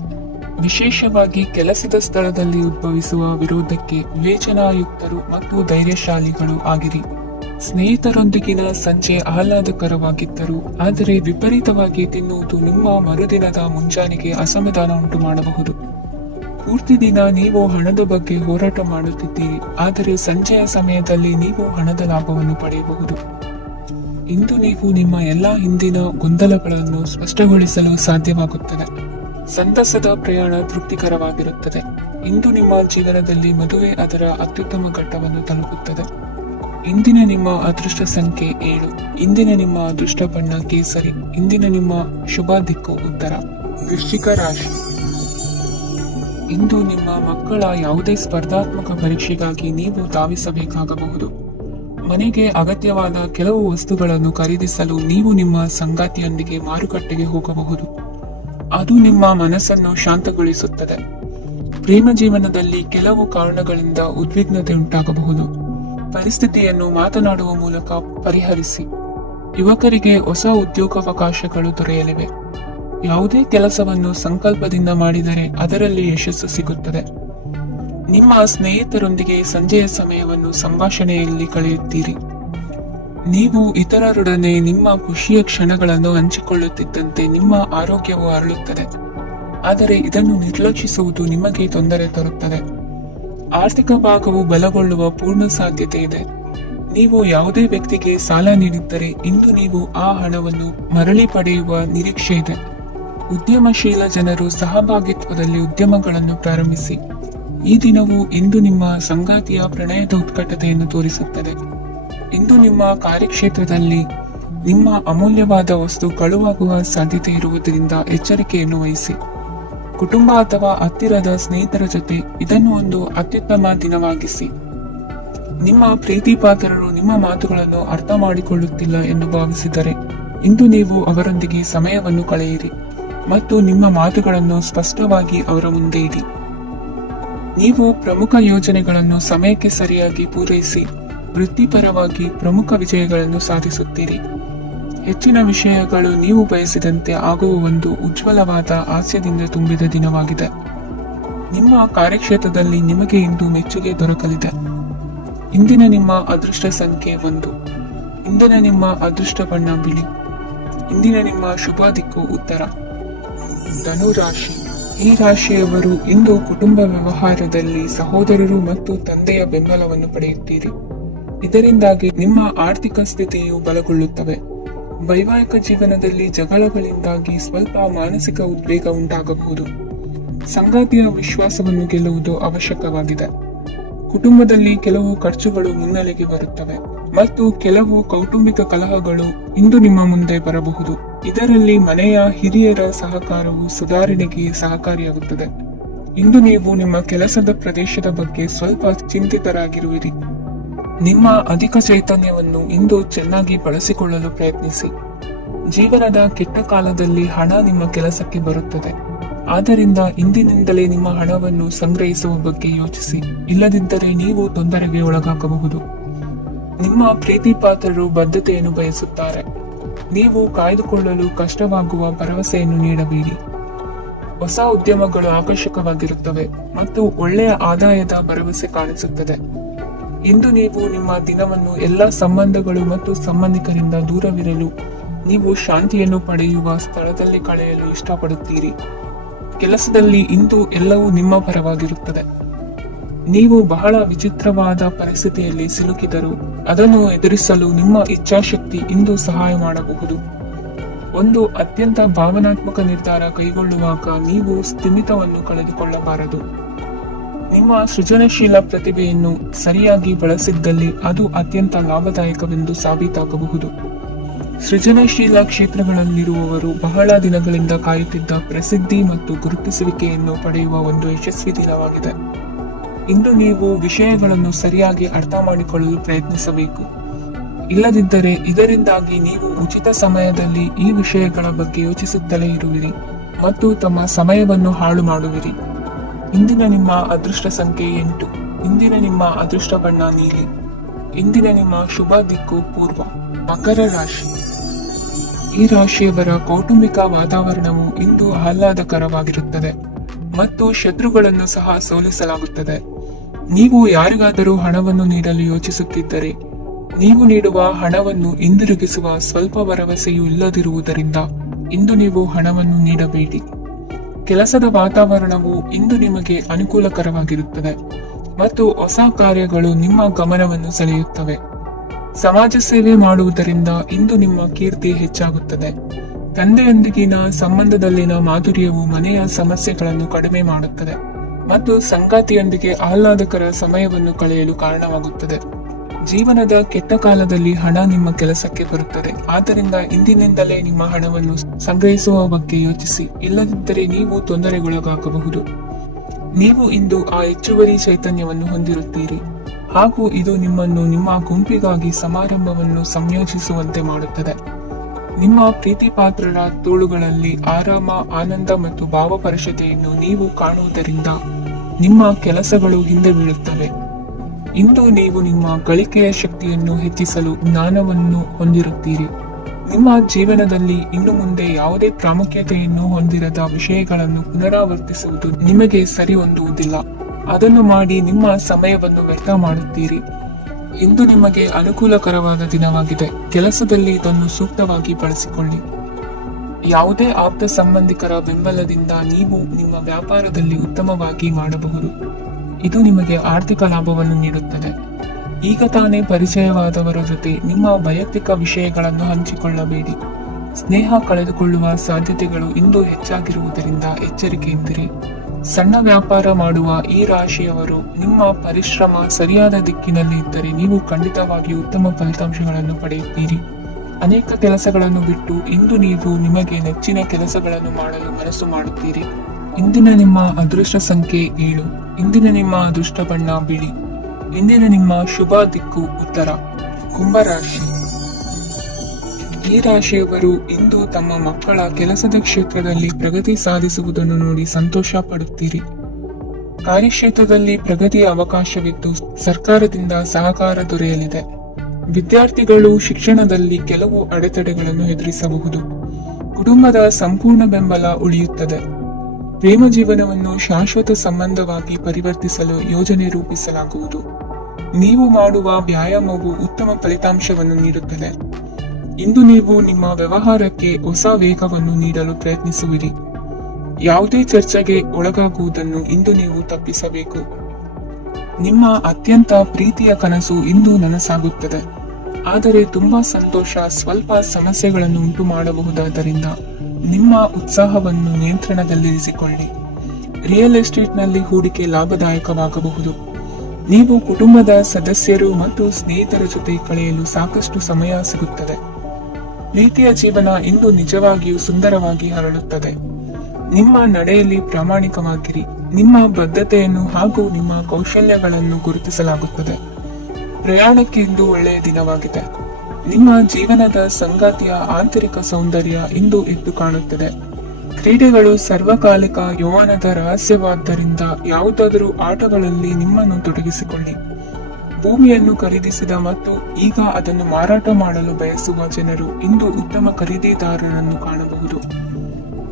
ವಿಶೇಷವಾಗಿ ಕೆಲಸದ ಸ್ಥಳದಲ್ಲಿ ಉದ್ಭವಿಸುವ ವಿರೋಧಕ್ಕೆ ವಿವೇಚನಾಯುಕ್ತರು ಮತ್ತು ಧೈರ್ಯಶಾಲಿಗಳು ಆಗಿರಿ. ಸ್ನೇಹಿತರೊಂದಿಗಿನ ಸಂಜೆ ಆಹ್ಲಾದಕರವಾಗಿದ್ದರು, ಆದರೆ ವಿಪರೀತವಾಗಿ ತಿನ್ನುವುದು ನಿಮ್ಮ ಮರುದಿನದ ಮುಂಜಾನೆಗೆ ಅಸಮಾಧಾನ ಉಂಟು ಮಾಡಬಹುದು. ಪೂರ್ತಿ ದಿನ ನೀವು ಹಣದ ಬಗ್ಗೆ ಹೋರಾಟ ಮಾಡುತ್ತಿದ್ದೀರಿ, ಆದರೆ ಸಂಜೆಯ ಸಮಯದಲ್ಲಿ ನೀವು ಹಣದ ಲಾಭವನ್ನು ಪಡೆಯಬಹುದು. ಇಂದು ನೀವು ನಿಮ್ಮ ಎಲ್ಲಾ ಹಿಂದಿನ ಗೊಂದಲಗಳನ್ನು ಸ್ಪಷ್ಟಗೊಳಿಸಲು ಸಾಧ್ಯವಾಗುತ್ತದೆ. ಸಂತಸದ ಪ್ರಯಾಣ ತೃಪ್ತಿಕರವಾಗಿರುತ್ತದೆ. ಇಂದು ನಿಮ್ಮ ಜೀವನದಲ್ಲಿ ಮದುವೆ ಅದರ ಅತ್ಯುತ್ತಮ ಘಟ್ಟವನ್ನು ತಲುಪುತ್ತದೆ. ಇಂದಿನ ನಿಮ್ಮ ಅದೃಷ್ಟ ಸಂಖ್ಯೆ 7. ಇಂದಿನ ನಿಮ್ಮ ಅದೃಷ್ಟ ಬಣ್ಣ ಕೇಸರಿ. ಇಂದಿನ ನಿಮ್ಮ ಶುಭ ದಿಕ್ಕು ಉತ್ತರ. ವೃಶ್ಚಿಕ ರಾಶಿ. ಇಂದು ನಿಮ್ಮ ಮಕ್ಕಳ ಯಾವುದೇ ಸ್ಪರ್ಧಾತ್ಮಕ ಪರೀಕ್ಷೆಗಾಗಿ ನೀವು ಧಾವಿಸಬೇಕಾಗಬಹುದು. ಮನೆಗೆ ಅಗತ್ಯವಾದ ಕೆಲವು ವಸ್ತುಗಳನ್ನು ಖರೀದಿಸಲು ನೀವು ನಿಮ್ಮ ಸಂಗಾತಿಯೊಂದಿಗೆ ಮಾರುಕಟ್ಟೆಗೆ ಹೋಗಬಹುದು. ಅದು ನಿಮ್ಮ ಮನಸ್ಸನ್ನು ಶಾಂತಗೊಳಿಸುತ್ತದೆ. ಪ್ರೇಮ ಜೀವನದಲ್ಲಿ ಕೆಲವು ಕಾರಣಗಳಿಂದ ಉದ್ವಿಗ್ನತೆ ಉಂಟಾಗಬಹುದು. ಪರಿಸ್ಥಿತಿಯನ್ನು ಮಾತನಾಡುವ ಮೂಲಕ ಪರಿಹರಿಸಿ. ಯುವಕರಿಗೆ ಹೊಸ ಉದ್ಯೋಗಾವಕಾಶಗಳು ದೊರೆಯಲಿವೆ. ಯಾವುದೇ ಕೆಲಸವನ್ನು ಸಂಕಲ್ಪದಿಂದ ಮಾಡಿದರೆ ಅದರಲ್ಲಿ ಯಶಸ್ಸು ಸಿಗುತ್ತದೆ. ನಿಮ್ಮ ಸ್ನೇಹಿತರೊಂದಿಗೆ ಸಂಜೆಯ ಸಮಯವನ್ನು ಸಂಭಾಷಣೆಯಲ್ಲಿ ಕಳೆಯುತ್ತೀರಿ. ನೀವು ಇತರರೊಡನೆ ನಿಮ್ಮ ಖುಷಿಯ ಕ್ಷಣಗಳನ್ನು ಹಂಚಿಕೊಳ್ಳುತ್ತಿದ್ದಂತೆ ನಿಮ್ಮ ಆರೋಗ್ಯವು ಅರಳುತ್ತದೆ. ಆದರೆ ಇದನ್ನು ನಿರ್ಲಕ್ಷಿಸುವುದು ನಿಮಗೆ ತೊಂದರೆ ತರುತ್ತದೆ. ಆರ್ಥಿಕ ಭಾಗವು ಬಲಗೊಳ್ಳುವ ಪೂರ್ಣ ಸಾಧ್ಯತೆ ಇದೆ. ನೀವು ಯಾವುದೇ ವ್ಯಕ್ತಿಗೆ ಸಾಲ ನೀಡಿದ್ದರೆ ಇಂದು ನೀವು ಆ ಹಣವನ್ನು ಮರಳಿ ಪಡೆಯುವ ನಿರೀಕ್ಷೆ ಇದೆ. ಉದ್ಯಮಶೀಲ ಜನರು ಸಹಭಾಗಿತ್ವದಲ್ಲಿ ಉದ್ಯಮಗಳನ್ನು ಪ್ರಾರಂಭಿಸಿ. ಈ ದಿನವು ಇಂದು ನಿಮ್ಮ ಸಂಗಾತಿಯ ಪ್ರಣಯದ ಉತ್ಕಟತೆಯನ್ನು ತೋರಿಸುತ್ತದೆ. ಇಂದು ನಿಮ್ಮ ಕಾರ್ಯಕ್ಷೇತ್ರದಲ್ಲಿ ನಿಮ್ಮ ಅಮೂಲ್ಯವಾದ ವಸ್ತು ಕಳುವಾಗುವ ಸಾಧ್ಯತೆ ಇರುವುದರಿಂದ ಎಚ್ಚರಿಕೆಯನ್ನು ವಹಿಸಿ. ಕುಟುಂಬ ಅಥವಾ ಹತ್ತಿರದ ಸ್ನೇಹಿತರ ಜೊತೆ ಇದನ್ನು ಒಂದು ಅತ್ಯುತ್ತಮ ದಿನವಾಗಿಸಿ. ನಿಮ್ಮ ಪ್ರೀತಿ ಪಾತ್ರರು ನಿಮ್ಮ ಮಾತುಗಳನ್ನು ಅರ್ಥ ಮಾಡಿಕೊಳ್ಳುತ್ತಿಲ್ಲ ಎಂದು ಭಾವಿಸಿದರೆ ಇಂದು ನೀವು ಅವರೊಂದಿಗೆ ಸಮಯವನ್ನು ಕಳೆಯಿರಿ ಮತ್ತು ನಿಮ್ಮ ಮಾತುಗಳನ್ನು ಸ್ಪಷ್ಟವಾಗಿ ಅವರ ಮುಂದೆ ಇಡಿ. ನೀವು ಪ್ರಮುಖ ಯೋಜನೆಗಳನ್ನು ಸಮಯಕ್ಕೆ ಸರಿಯಾಗಿ ಪೂರೈಸಿ ವೃತ್ತಿಪರವಾಗಿ ಪ್ರಮುಖ ವಿಜಯಗಳನ್ನು ಸಾಧಿಸುತ್ತೀರಿ. ಹೆಚ್ಚಿನ ವಿಷಯಗಳು ನೀವು ಬಯಸಿದಂತೆ ಆಗುವ ಒಂದು ಉಜ್ವಲವಾದ ಹಾಸ್ಯದಿಂದ ತುಂಬಿದ ದಿನವಾಗಿದೆ. ನಿಮ್ಮ ಕಾರ್ಯಕ್ಷೇತ್ರದಲ್ಲಿ ನಿಮಗೆ ಇಂದು ಮೆಚ್ಚುಗೆ ದೊರಕಲಿದೆ. ಇಂದಿನ ನಿಮ್ಮ ಅದೃಷ್ಟ ಸಂಖ್ಯೆ 1. ಇಂದಿನ ನಿಮ್ಮ ಅದೃಷ್ಟ ಬಣ್ಣ ಬಿಳಿ. ಇಂದಿನ ನಿಮ್ಮ ಶುಭ ದಿಕ್ಕು ಉತ್ತರ. ಧನು ರಾಶಿ. ಈ ರಾಶಿಯವರು ಇಂದು ಕುಟುಂಬ ವ್ಯವಹಾರದಲ್ಲಿ ಸಹೋದರರು ಮತ್ತು ತಂದೆಯ ಬೆಂಬಲವನ್ನು ಪಡೆಯುತ್ತೀರಿ. ಇದರಿಂದಾಗಿ ನಿಮ್ಮ ಆರ್ಥಿಕ ಸ್ಥಿತಿಯು ಬಲಗೊಳ್ಳುತ್ತವೆ. ವೈವಾಹಿಕ ಜೀವನದಲ್ಲಿ ಜಗಳಗಳಿಂದಾಗಿ ಸ್ವಲ್ಪ ಮಾನಸಿಕ ಉದ್ವೇಗ ಉಂಟಾಗಬಹುದು. ಸಂಗಾತಿಯ ವಿಶ್ವಾಸವನ್ನು ಗೆಲ್ಲುವುದು ಅವಶ್ಯಕವಾಗಿದೆ. ಕುಟುಂಬದಲ್ಲಿ ಕೆಲವು ಖರ್ಚುಗಳು ಮುನ್ನೆಲೆಗೆ ಬರುತ್ತವೆ ಮತ್ತು ಕೆಲವು ಕೌಟುಂಬಿಕ ಕಲಹಗಳು ಇಂದು ನಿಮ್ಮ ಮುಂದೆ ಬರಬಹುದು. ಇದರಲ್ಲಿ ಮನೆಯ ಹಿರಿಯರ ಸಹಕಾರವು ಸುಧಾರಣೆಗೆ ಸಹಕಾರಿಯಾಗುತ್ತದೆ. ಇಂದು ನೀವು ನಿಮ್ಮ ಕೆಲಸದ ಪ್ರದೇಶದ ಬಗ್ಗೆ ಸ್ವಲ್ಪ ಚಿಂತಿತರಾಗಿರುವಿರಿ. ನಿಮ್ಮ ಅಧಿಕ ಚೈತನ್ಯವನ್ನು ಇಂದು ಚೆನ್ನಾಗಿ ಬಳಸಿಕೊಳ್ಳಲು ಪ್ರಯತ್ನಿಸಿ. ಜೀವನದ ಕೆಟ್ಟ ಕಾಲದಲ್ಲಿ ಹಣ ನಿಮ್ಮ ಕೆಲಸಕ್ಕೆ ಬರುತ್ತದೆ. ಆದ್ದರಿಂದ ಇಂದಿನಿಂದಲೇ ನಿಮ್ಮ ಹಣವನ್ನು ಸಂಗ್ರಹಿಸುವ ಬಗ್ಗೆ ಯೋಚಿಸಿ. ಇಲ್ಲದಿದ್ದರೆ ನೀವು ತೊಂದರೆಗೆ ಒಳಗಾಗಬಹುದು. ನಿಮ್ಮ ಪ್ರೀತಿ ಪಾತ್ರರು ಬದ್ಧತೆಯನ್ನು ಬಯಸುತ್ತಾರೆ. ನೀವು ಕಾಯ್ದುಕೊಳ್ಳಲು ಕಷ್ಟವಾಗುವ ಭರವಸೆಯನ್ನು ನೀಡಬೇಡಿ. ಹೊಸ ಉದ್ಯಮಗಳು ಆಕರ್ಷಕವಾಗಿರುತ್ತವೆ ಮತ್ತು ಒಳ್ಳೆಯ ಆದಾಯದ ಭರವಸೆ ಕಾಣಿಸುತ್ತದೆ. ಇಂದು ನೀವು ನಿಮ್ಮ ದಿನವನ್ನು ಎಲ್ಲ ಸಂಬಂಧಗಳು ಮತ್ತು ಸಂಬಂಧಿಕರಿಂದ ದೂರವಿರಲು ನೀವು ಶಾಂತಿಯನ್ನು ಪಡೆಯುವ ಸ್ಥಳದಲ್ಲಿ ಕಳೆಯಲು ಇಷ್ಟಪಡುತ್ತೀರಿ. ಕೆಲಸದಲ್ಲಿ ಇಂದು ಎಲ್ಲವೂ ನಿಮ್ಮ ಪರವಾಗಿರುತ್ತದೆ. ನೀವು ಬಹಳ ವಿಚಿತ್ರವಾದ ಪರಿಸ್ಥಿತಿಯಲ್ಲಿ ಸಿಲುಕಿದರೂ ಅದನ್ನು ಎದುರಿಸಲು ನಿಮ್ಮ ಇಚ್ಛಾಶಕ್ತಿ ಇಂದು ಸಹಾಯ ಮಾಡಬಹುದು. ಒಂದು ಅತ್ಯಂತ ಭಾವನಾತ್ಮಕ ನಿರ್ಧಾರ ಕೈಗೊಳ್ಳುವಾಗ ನೀವು ಸ್ಥಿಮಿತವನ್ನು ಕಳೆದುಕೊಳ್ಳಬಾರದು. ನಿಮ್ಮ ಸೃಜನಶೀಲ ಪ್ರತಿಭೆಯನ್ನು ಸರಿಯಾಗಿ ಬಳಸಿದ್ದಲ್ಲಿ ಅದು ಅತ್ಯಂತ ಲಾಭದಾಯಕವೆಂದು ಸಾಬೀತಾಗಬಹುದು. ಸೃಜನಶೀಲ ಕ್ಷೇತ್ರಗಳಲ್ಲಿರುವವರು ಬಹಳ ದಿನಗಳಿಂದ ಕಾಯುತ್ತಿದ್ದ ಪ್ರಸಿದ್ಧಿ ಮತ್ತು ಗುರುತಿಸುವಿಕೆಯನ್ನು ಪಡೆಯುವ ಒಂದು ಯಶಸ್ವಿ ದಿನವಾಗಿದೆ. ಇಂದು ನೀವು ವಿಷಯಗಳನ್ನು ಸರಿಯಾಗಿ ಅರ್ಥ ಮಾಡಿಕೊಳ್ಳಲು ಪ್ರಯತ್ನಿಸಬೇಕು. ಇಲ್ಲದಿದ್ದರೆ ಇದರಿಂದಾಗಿ ನೀವು ಉಚಿತ ಸಮಯದಲ್ಲಿ ಈ ವಿಷಯಗಳ ಬಗ್ಗೆ ಯೋಚಿಸುತ್ತಲೇ ಇರುವಿರಿ ಮತ್ತು ತಮ್ಮ ಸಮಯವನ್ನು ಹಾಳು ಮಾಡುವಿರಿ. ಇಂದಿನ ನಿಮ್ಮ ಅದೃಷ್ಟ ಸಂಖ್ಯೆ 8. ಇಂದಿನ ನಿಮ್ಮ ಅದೃಷ್ಟ ಬಣ್ಣ ನೀಲಿ. ಇಂದಿನ ನಿಮ್ಮ ಶುಭ ದಿಕ್ಕು ಪೂರ್ವ. ಮಕರ ರಾಶಿ. ಈ ರಾಶಿಯವರ ಕೌಟುಂಬಿಕ ವಾತಾವರಣವು ಇಂದು ಆಹ್ಲಾದಕರವಾಗಿರುತ್ತದೆ ಮತ್ತು ಶತ್ರುಗಳನ್ನು ಸಹ ಸೋಲಿಸಲಾಗುತ್ತದೆ. ನೀವು ಯಾರಿಗಾದರೂ ಹಣವನ್ನು ನೀಡಲು ಯೋಚಿಸುತ್ತಿದ್ದರೆ ನೀವು ನೀಡುವ ಹಣವನ್ನು ಹಿಂದಿರುಗಿಸುವ ಸ್ವಲ್ಪ ಭರವಸೆಯೂ ಇಲ್ಲದಿರುವುದರಿಂದ ಇಂದು ನೀವು ಹಣವನ್ನು ನೀಡಬೇಡಿ. ಕೆಲಸದ ವಾತಾವರಣವು ಇಂದು ನಿಮಗೆ ಅನುಕೂಲಕರವಾಗಿರುತ್ತದೆ ಮತ್ತು ಹೊಸ ಕಾರ್ಯಗಳು ನಿಮ್ಮ ಗಮನವನ್ನು ಸೆಳೆಯುತ್ತವೆ. ಸಮಾಜ ಸೇವೆ ಮಾಡುವುದರಿಂದ ಇಂದು ನಿಮ್ಮ ಕೀರ್ತಿ ಹೆಚ್ಚಾಗುತ್ತದೆ. ತಂದೆಯೊಂದಿಗಿನ ಸಂಬಂಧದಲ್ಲಿನ ಮಾಧುರ್ಯವು ಮನೆಯ ಸಮಸ್ಯೆಗಳನ್ನು ಕಡಿಮೆ ಮಾಡುತ್ತದೆ ಮತ್ತು ಸಂಗಾತಿಯೊಂದಿಗೆ ಆಹ್ಲಾದಕರ ಸಮಯವನ್ನು ಕಳೆಯಲು ಕಾರಣವಾಗುತ್ತದೆ. ಜೀವನದ ಕೆಟ್ಟ ಕಾಲದಲ್ಲಿ ಹಣ ನಿಮ್ಮ ಕೆಲಸಕ್ಕೆ ಬರುತ್ತದೆ. ಆದ್ದರಿಂದ ಇಂದಿನಿಂದಲೇ ನಿಮ್ಮ ಹಣವನ್ನು ಸಂಗ್ರಹಿಸುವ ಬಗ್ಗೆ ಯೋಚಿಸಿ. ಇಲ್ಲದಿದ್ದರೆ ನೀವು ತೊಂದರೆಗೊಳಗಾಗಬಹುದು. ನೀವು ಇಂದು ಆ ಹೆಚ್ಚುವರಿ ಚೈತನ್ಯವನ್ನು ಹೊಂದಿರುತ್ತೀರಿ ಹಾಗೂ ಇದು ನಿಮ್ಮನ್ನು ನಿಮ್ಮ ಗುಂಪಿಗಾಗಿ ಸಮಾರಂಭವನ್ನು ಸಂಯೋಜಿಸುವಂತೆ ಮಾಡುತ್ತದೆ. ನಿಮ್ಮ ಪ್ರೀತಿ ಪಾತ್ರರ ತೋಳುಗಳಲ್ಲಿ ಆರಾಮ, ಆನಂದ ಮತ್ತು ಭಾವಪರಶತೆಯನ್ನು ನೀವು ಕಾಣುವುದರಿಂದ ನಿಮ್ಮ ಕೆಲಸಗಳು ಹಿಂದೆ ಬೀಳುತ್ತವೆ. ಇಂದು ನೀವು ನಿಮ್ಮ ಗಳಿಕೆಯ ಶಕ್ತಿಯನ್ನು ಹೆಚ್ಚಿಸಲು ಜ್ಞಾನವನ್ನು ಹೊಂದಿರುತ್ತೀರಿ. ನಿಮ್ಮ ಜೀವನದಲ್ಲಿ ಇನ್ನು ಮುಂದೆ ಯಾವುದೇ ಪ್ರಾಮುಖ್ಯತೆಯನ್ನು ಹೊಂದಿರದ ವಿಷಯಗಳನ್ನು ಪುನರಾವರ್ತಿಸುವುದು ನಿಮಗೆ ಸರಿ ಹೊಂದುವುದಿಲ್ಲ. ಅದನ್ನು ಮಾಡಿ ನಿಮ್ಮ ಸಮಯವನ್ನು ವ್ಯರ್ಥ ಮಾಡುತ್ತೀರಿ. ಇಂದು ನಿಮಗೆ ಅನುಕೂಲಕರವಾದ ದಿನವಾಗಿದೆ. ಕೆಲಸದಲ್ಲಿ ಇದನ್ನು ಸೂಕ್ತವಾಗಿ ಬಳಸಿಕೊಳ್ಳಿ. ಯಾವುದೇ ಆಪ್ತ ಸಂಬಂಧಿಕರ ಬೆಂಬಲದಿಂದ ನೀವು ನಿಮ್ಮ ವ್ಯಾಪಾರದಲ್ಲಿ ಉತ್ತಮವಾಗಿ ಮಾಡಬಹುದು. ಇದು ನಿಮಗೆ ಆರ್ಥಿಕ ಲಾಭವನ್ನು ನೀಡುತ್ತದೆ. ಈಗ ತಾನೇ ಪರಿಚಯವಾದವರ ಜೊತೆ ನಿಮ್ಮ ವೈಯಕ್ತಿಕ ವಿಷಯಗಳನ್ನು ಹಂಚಿಕೊಳ್ಳಬೇಡಿ. ಸ್ನೇಹ ಕಳೆದುಕೊಳ್ಳುವ ಸಾಧ್ಯತೆಗಳು ಇಂದು ಹೆಚ್ಚಾಗಿರುವುದರಿಂದ ಎಚ್ಚರಿಕೆಯಿಂದಿರಿ. ಸಣ್ಣ ವ್ಯಾಪಾರ ಮಾಡುವ ಈ ರಾಶಿಯವರು ನಿಮ್ಮ ಪರಿಶ್ರಮ ಸರಿಯಾದ ದಿಕ್ಕಿನಲ್ಲಿ ಇದ್ದರೆ ನೀವು ಖಂಡಿತವಾಗಿ ಉತ್ತಮ ಫಲಿತಾಂಶಗಳನ್ನು ಪಡೆಯುತ್ತೀರಿ. ಅನೇಕ ಕೆಲಸಗಳನ್ನು ಬಿಟ್ಟು ಇಂದು ನೀವು ನಿಮಗೆ ನೆಚ್ಚಿನ ಕೆಲಸಗಳನ್ನು ಮಾಡಲು ಮನಸ್ಸು ಮಾಡುತ್ತೀರಿ. ಇಂದಿನ ನಿಮ್ಮ ಅದೃಷ್ಟ ಸಂಖ್ಯೆ 7. ಇಂದಿನ ನಿಮ್ಮ ಅದೃಷ್ಟ ಬಣ್ಣ ಬಿಳಿ. ಇಂದಿನ ನಿಮ್ಮ ಶುಭ ದಿಕ್ಕು ಉತ್ತರ. ಕುಂಭರಾಶಿ. ಈ ರಾಶಿಯವರು ಇಂದು ತಮ್ಮ ಮಕ್ಕಳ ಕೆಲಸದ ಕ್ಷೇತ್ರದಲ್ಲಿ ಪ್ರಗತಿ ಸಾಧಿಸುವುದನ್ನು ನೋಡಿ ಸಂತೋಷ ಪಡುತ್ತೀರಿ. ಕಾರ್ಯಕ್ಷೇತ್ರದಲ್ಲಿ ಪ್ರಗತಿಯ ಅವಕಾಶವಿದ್ದು ಸರ್ಕಾರದಿಂದ ಸಹಕಾರ ದೊರೆಯಲಿದೆ. ವಿದ್ಯಾರ್ಥಿಗಳು ಶಿಕ್ಷಣದಲ್ಲಿ ಕೆಲವು ಅಡೆತಡೆಗಳನ್ನು ಎದುರಿಸಬಹುದು. ಕುಟುಂಬದ ಸಂಪೂರ್ಣ ಬೆಂಬಲ ಉಳಿಯುತ್ತದೆ. ಪ್ರೇಮ ಜೀವನವನ್ನು ಶಾಶ್ವತ ಸಂಬಂಧವಾಗಿ ಪರಿವರ್ತಿಸಲು ಯೋಜನೆ ರೂಪಿಸಲಾಗುವುದು. ನೀವು ಮಾಡುವ ವ್ಯಾಯಾಮವು ಉತ್ತಮ ಫಲಿತಾಂಶವನ್ನು ನೀಡುತ್ತದೆ. ಇಂದು ನೀವು ನಿಮ್ಮ ವ್ಯವಹಾರಕ್ಕೆ ಹೊಸ ವೇಗವನ್ನು ನೀಡಲು ಪ್ರಯತ್ನಿಸುವಿರಿ. ಯಾವುದೇ ಚರ್ಚೆಗೆ ಒಳಗಾಗುವುದನ್ನು ಇಂದು ನೀವು ತಪ್ಪಿಸಬೇಕು. ನಿಮ್ಮ ಅತ್ಯಂತ ಪ್ರೀತಿಯ ಕನಸು ಇಂದು ನನಸಾಗುತ್ತದೆ. ಆದರೆ ತುಂಬಾ ಸಂತೋಷ ಸ್ವಲ್ಪ ಸಮಸ್ಯೆಗಳನ್ನು ಉಂಟು ಮಾಡಬಹುದಾದ್ದರಿಂದ ನಿಮ್ಮ ಉತ್ಸಾಹವನ್ನು ನಿಯಂತ್ರಣದಲ್ಲಿರಿಸಿಕೊಳ್ಳಿ. ರಿಯಲ್ ಎಸ್ಟೇಟ್ನಲ್ಲಿ ಹೂಡಿಕೆ ಲಾಭದಾಯಕವಾಗಬಹುದು. ನೀವು ಕುಟುಂಬದ ಸದಸ್ಯರು ಮತ್ತು ಸ್ನೇಹಿತರ ಜೊತೆ ಕಳೆಯಲು ಸಾಕಷ್ಟು ಸಮಯ ಸಿಗುತ್ತದೆ. ಪ್ರೀತಿಯ ಜೀವನ ಇಂದು ನಿಜವಾಗಿಯೂ ಸುಂದರವಾಗಿ ಹರಡುತ್ತದೆ. ನಿಮ್ಮ ನಡೆಯಲ್ಲಿ ಪ್ರಾಮಾಣಿಕವಾಗಿರಿ. ನಿಮ್ಮ ಬದ್ಧತೆಯನ್ನು ಹಾಗೂ ನಿಮ್ಮ ಕೌಶಲ್ಯಗಳನ್ನು ಗುರುತಿಸಲಾಗುತ್ತದೆ. ಪ್ರಯಾಣಕ್ಕೆ ಇಂದು ಒಳ್ಳೆಯ ದಿನವಾಗಿದೆ. ನಿಮ್ಮ ಜೀವನದ ಸಂಗಾತಿಯ ಆಂತರಿಕ ಸೌಂದರ್ಯ ಇಂದು ಎದ್ದು ಕಾಣುತ್ತದೆ. ಕ್ರೀಡೆಗಳು ಸರ್ವಕಾಲಿಕ ಯೌವನದ ರಹಸ್ಯವಾದ್ದರಿಂದ ಯಾವುದಾದರೂ ಆಟಗಳಲ್ಲಿ ನಿಮ್ಮನ್ನು ತೊಡಗಿಸಿಕೊಳ್ಳಿ. ಭೂಮಿಯನ್ನು ಖರೀದಿಸಿದ ಮತ್ತು ಈಗ ಅದನ್ನು ಮಾರಾಟ ಮಾಡಲು ಬಯಸುವ ಜನರು ಇಂದು ಉತ್ತಮ ಖರೀದಿದಾರರನ್ನು ಕಾಣಬಹುದು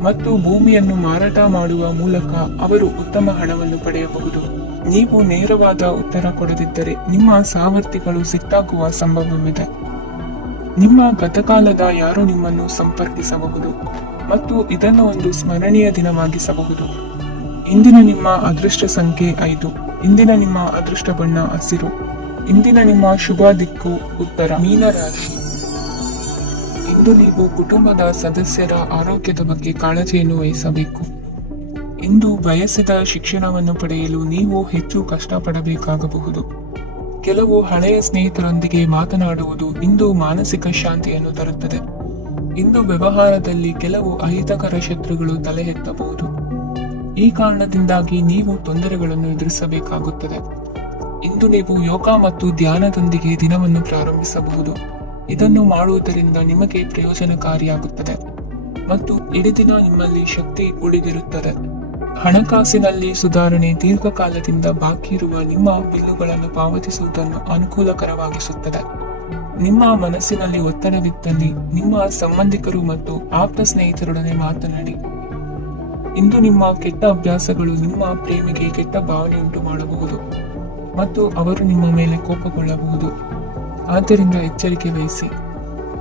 ಮತ್ತು ಭೂಮಿಯನ್ನು ಮಾರಾಟ ಮಾಡುವ ಮೂಲಕ ಅವರು ಉತ್ತಮ ಹಣವನ್ನು ಪಡೆಯಬಹುದು. ನೀವು ನೇರವಾದ ಉತ್ತರ ಕೊಡದಿದ್ದರೆ ನಿಮ್ಮ ಸಹವರ್ತಿಗಳು ಸಿಟ್ಟಾಗುವ ಸಂಭವವಿದೆ. ನಿಮ್ಮ ಗತಕಾಲದ ಯಾರು ನಿಮ್ಮನ್ನು ಸಂಪರ್ಕಿಸಬಹುದು ಮತ್ತು ಇದನ್ನು ಒಂದು ಸ್ಮರಣೀಯ ದಿನವಾಗಿಸಬಹುದು. ಇಂದಿನ ನಿಮ್ಮ ಅದೃಷ್ಟ ಸಂಖ್ಯೆ 5. ಇಂದಿನ ನಿಮ್ಮ ಅದೃಷ್ಟ ಬಣ್ಣ ಹಸಿರು. ಇಂದಿನ ನಿಮ್ಮ ಶುಭ ದಿಕ್ಕು ಉತ್ತರ. ಮೀನರಾಶಿ. ಇಂದು ನೀವು ಕುಟುಂಬದ ಸದಸ್ಯರ ಆರೋಗ್ಯದ ಬಗ್ಗೆ ಕಾಳಜಿಯನ್ನು ವಹಿಸಬೇಕು. ಇಂದು ಬಯಸಿದ ಶಿಕ್ಷಣವನ್ನು ಪಡೆಯಲು ನೀವು ಹೆಚ್ಚು ಕಷ್ಟಪಡಬೇಕಾಗಬಹುದು. ಕೆಲವು ಹಳೆಯ ಸ್ನೇಹಿತರೊಂದಿಗೆ ಮಾತನಾಡುವುದು ಇಂದು ಮಾನಸಿಕ ಶಾಂತಿಯನ್ನು ತರುತ್ತದೆ. ಇಂದು ವ್ಯವಹಾರದಲ್ಲಿ ಕೆಲವು ಅಹಿತಕರ ಶತ್ರುಗಳು ತಲೆ ಎತ್ತಬಹುದು. ಈ ಕಾರಣದಿಂದಾಗಿ ನೀವು ತೊಂದರೆಗಳನ್ನು ಎದುರಿಸಬೇಕಾಗುತ್ತದೆ. ಇಂದು ನೀವು ಯೋಗ ಮತ್ತು ಧ್ಯಾನದೊಂದಿಗೆ ದಿನವನ್ನು ಪ್ರಾರಂಭಿಸಬಹುದು. ಇದನ್ನು ಮಾಡುವುದರಿಂದ ನಿಮಗೆ ಪ್ರಯೋಜನಕಾರಿಯಾಗುತ್ತದೆ ಮತ್ತು ಇಡೀ ದಿನ ನಿಮ್ಮಲ್ಲಿ ಶಕ್ತಿ ಉಳಿದಿರುತ್ತದೆ. ಹಣಕಾಸಿನಲ್ಲಿ ಸುಧಾರಣೆ ದೀರ್ಘಕಾಲದಿಂದ ಬಾಕಿ ಇರುವ ನಿಮ್ಮ ಬಿಲ್ಲುಗಳನ್ನು ಪಾವತಿಸುವುದನ್ನು ಅನುಕೂಲಕರವಾಗಿಸುತ್ತದೆ. ನಿಮ್ಮ ಮನಸ್ಸಿನಲ್ಲಿ ಒತ್ತಡವಿದ್ದಲ್ಲಿ ನಿಮ್ಮ ಸಂಬಂಧಿಕರು ಮತ್ತು ಆಪ್ತ ಸ್ನೇಹಿತರೊಡನೆ ಮಾತನಾಡಿ. ಇಂದು ನಿಮ್ಮ ಕೆಟ್ಟ ಅಭ್ಯಾಸಗಳು ನಿಮ್ಮ ಪ್ರೇಮಿಗೆ ಕೆಟ್ಟ ಭಾವನೆ ಉಂಟು ಮಾಡಬಹುದು ಮತ್ತು ಅವರು ನಿಮ್ಮ ಮೇಲೆ ಕೋಪಗೊಳ್ಳಬಹುದು. ಆದ್ದರಿಂದ ಎಚ್ಚರಿಕೆ ವಹಿಸಿ.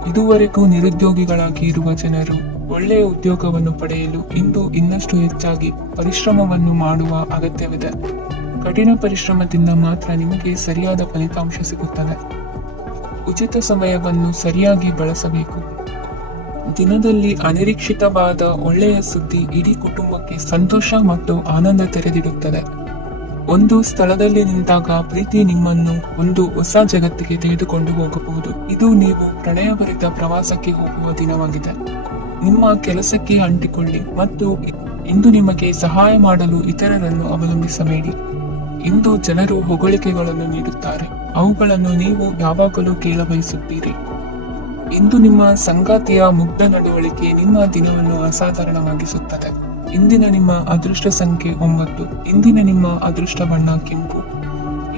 ಇದುವರೆಗೂ ನಿರುದ್ಯೋಗಿಗಳಾಗಿ ಇರುವ ಜನರು ಒಳ್ಳೆಯ ಉದ್ಯೋಗವನ್ನು ಪಡೆಯಲು ಇಂದು ಇನ್ನಷ್ಟು ಹೆಚ್ಚಾಗಿ ಪರಿಶ್ರಮವನ್ನು ಮಾಡುವ ಅಗತ್ಯವಿದೆ. ಕಠಿಣ ಪರಿಶ್ರಮದಿಂದ ಮಾತ್ರ ನಿಮಗೆ ಸರಿಯಾದ ಫಲಿತಾಂಶ ಸಿಗುತ್ತದೆ. ಉಚಿತ ಸಮಯವನ್ನು ಸರಿಯಾಗಿ ಬಳಸಬೇಕು. ದಿನದಲ್ಲಿ ಅನಿರೀಕ್ಷಿತವಾದ ಒಳ್ಳೆಯ ಸುದ್ದಿ ಇಡೀ ಕುಟುಂಬಕ್ಕೆ ಸಂತೋಷ ಮತ್ತು ಆನಂದ ತೆರೆದಿಡುತ್ತದೆ. ಒಂದು ಸ್ಥಳದಲ್ಲಿ ನಿಂತಾಗ ಪ್ರೀತಿ ನಿಮ್ಮನ್ನು ಒಂದು ಹೊಸ ಜಗತ್ತಿಗೆ ತೆಗೆದುಕೊಂಡು ಹೋಗಬಹುದು. ಇದು ನೀವು ಪ್ರಣಯಭರಿತ ಪ್ರವಾಸಕ್ಕೆ ಹೋಗುವ ದಿನವಾಗಿದೆ. ನಿಮ್ಮ ಕೆಲಸಕ್ಕೆ ಅಂಟಿಕೊಳ್ಳಿ ಮತ್ತು ಇಂದು ನಿಮಗೆ ಸಹಾಯ ಮಾಡಲು ಇತರರನ್ನು ಅವಲಂಬಿಸಬೇಡಿ. ಇಂದು ಜನರು ಹೊಗಳಿಕೆಗಳನ್ನು ನೀಡುತ್ತಾರೆ. ಅವುಗಳನ್ನು ನೀವು ಯಾವಾಗಲೂ ಕೇಳಬಯಸುತ್ತೀರಿ. ಇಂದು ನಿಮ್ಮ ಸಂಗಾತಿಯ ಮುಗ್ಧ ನಡವಳಿಕೆ ನಿಮ್ಮ ದಿನವನ್ನು ಅಸಾಧಾರಣವಾಗಿಸುತ್ತದೆ. ಇಂದಿನ ನಿಮ್ಮ ಅದೃಷ್ಟ ಸಂಖ್ಯೆ 9. ಇಂದಿನ ನಿಮ್ಮ ಅದೃಷ್ಟ ಬಣ್ಣ ಕೆಂಪು.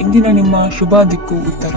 ಇಂದಿನ ನಿಮ್ಮ ಶುಭ ದಿಕ್ಕು ಉತ್ತರ.